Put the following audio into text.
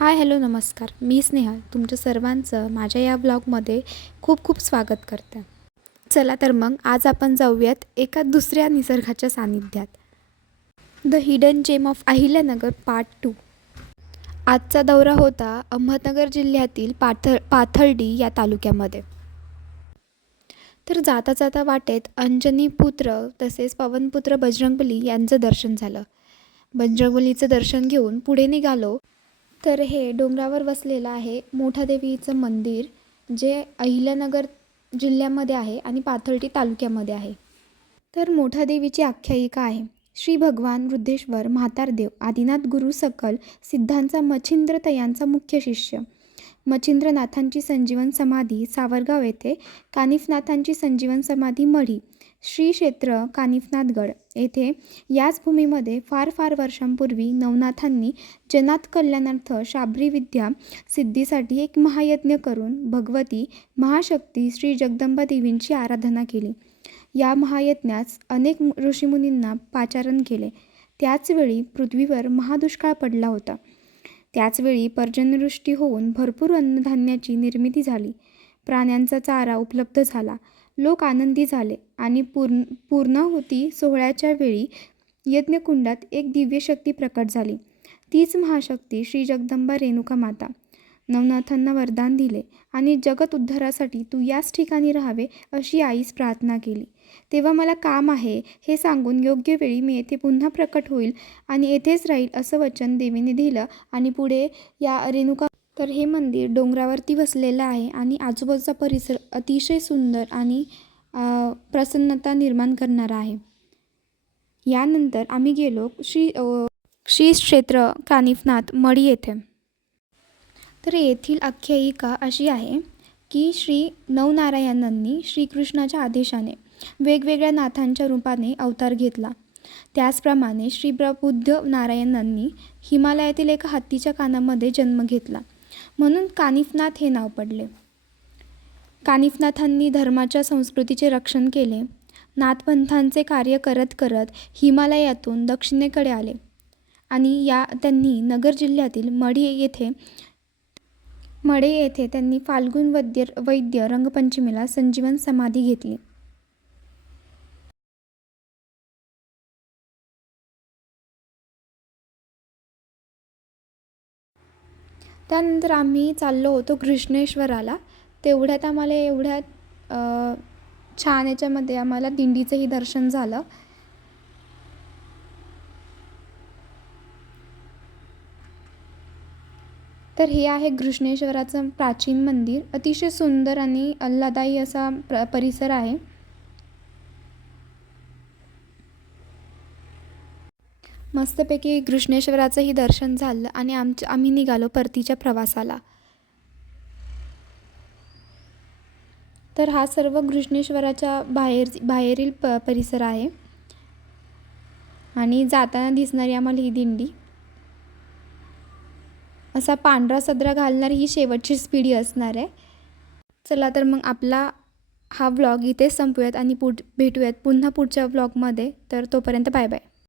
Hi hello नमस्कार. मी स्नेहा तुमच्या सर्वांचं माझ्या या ब्लॉगमध्ये खूप खूप स्वागत करते. चला तर मग आज आपण जाऊयात एका दुसऱ्या निसर्गाच्या सानिध्यात. The hidden gem of Ahilyanagar part 2. आजचा दौरा होता अहमदनगर जिल्ह्यातील पाथर्डी या तालुक्यामध्ये. तर जाता जाता वाटेत अंजनीपुत्र तसेच पवनपुत्र बजरंगबली यांचं दर्शन झालं. बजरंगबलीचं दर्शन घेऊन पुढे निघालो तर हे डोंगरावर वसलेलं आहे मोठादेवीचं मंदिर, जे अहिल्यानगर जिल्ह्यामध्ये आहे आणि पाथर्डी तालुक्यामध्ये आहे. तर मोठादेवीची आख्यायिका आहे. श्री भगवान वृद्धेश्वर म्हातारदेव आदिनाथ गुरु सकल सिद्धांचा मच्छिंद्रतयांचा मुख्य शिष्य. मच्छिंद्रनाथांची संजीवन समाधी सावरगाव येथे, कानिफनाथांची संजीवन समाधी मढी, श्री क्षेत्र कानिफनाथगड येथे. याच भूमीमध्ये फार फार वर्षांपूर्वी नवनाथांनी जनात कल्याणार्थ शाबरी विद्या सिद्धीसाठी एक महायज्ञ करून भगवती महाशक्ती श्री जगदंबा देवींची आराधना केली. या महायज्ञास अनेक ऋषीमुनींना पाचारण केले. त्याचवेळी पृथ्वीवर महादुष्काळ पडला होता. त्याचवेळी पर्जन्यवृष्टी होऊन भरपूर अन्नधान्याची निर्मिती झाली. प्राण्यांचा चारा उपलब्ध झाला. लोक आनंदी झाले आणि पूर्णाहुती सोहळ्याच्या वेळी यज्ञकुंडात एक दिव्य शक्ती प्रकट झाली. तीच महाशक्ती श्री जगदंबा रेणुका माता. नवनाथांना वरदान दिले आणि जगत उद्धारासाठी तू याच ठिकाणी राहावे अशी आईस प्रार्थना केली. तेव्हा मला काम आहे हे सांगून योग्य वेळी मी येथे पुन्हा प्रकट होईल आणि येथेच राहील असं वचन देवीने दिलं. आणि पुढे या रेणुका. तर हे मंदिर डोंगरावरती वसलेलं आहे आणि आजूबाजूचा परिसर अतिशय सुंदर आणि प्रसन्नता निर्माण करणारा आहे. यानंतर आम्ही गेलो श्री क्षेत्र कानिफनाथ मढी येथे. तर येथील आख्यायिका अशी आहे की श्री नवनारायणांनी श्रीकृष्णाच्या आदेशाने वेगवेगळ्या नाथांच्या रूपाने अवतार घेतला. त्याचप्रमाणे श्री प्रबुद्ध नारायणांनी हिमालयातील एका हत्तीच्या कानामध्ये जन्म घेतला, म्हणून कानिफनाथ हे नाव पडले. कानिफनाथांनी धर्माच्या संस्कृतीचे रक्षण केले. नाथपंथांचे कार्य करत करत हिमालयातून दक्षिणेकडे आले आणि त्यांनी नगर जिल्ह्यातील मढे येथे त्यांनी फाल्गुन वैद्य रंगपंचमीला संजीवन समाधी घेतली. त्यानंतर आम्ही चाललो होतो घृष्णेश्वराला. तेवढ्यात आम्हाला छान याच्यामध्ये आम्हाला दिंडीचंही दर्शन झालं. तर हे आहे घृष्णेश्वराचं प्राचीन मंदिर. अतिशय सुंदर आणि आल्हाददायी असा परिसर आहे. मस्तपैकी घृष्णेश्वराचंही दर्शन झालं आणि आम्ही निघालो परतीच्या प्रवासाला. तर हा सर्व घृष्णेश्वराच्या बाहेरील परिसर आहे आणि जाताना दिसणारी आम्हाला ही दिंडी. असा पांढरा सदरा घालणारी ही शेवटचीच पिढी असणार आहे. चला तर मग आपला हा व्लॉग इथेच संपूयात आणि भेटूयात पुन्हा पुढच्या व्लॉगमध्ये. तर तोपर्यंत बाय बाय.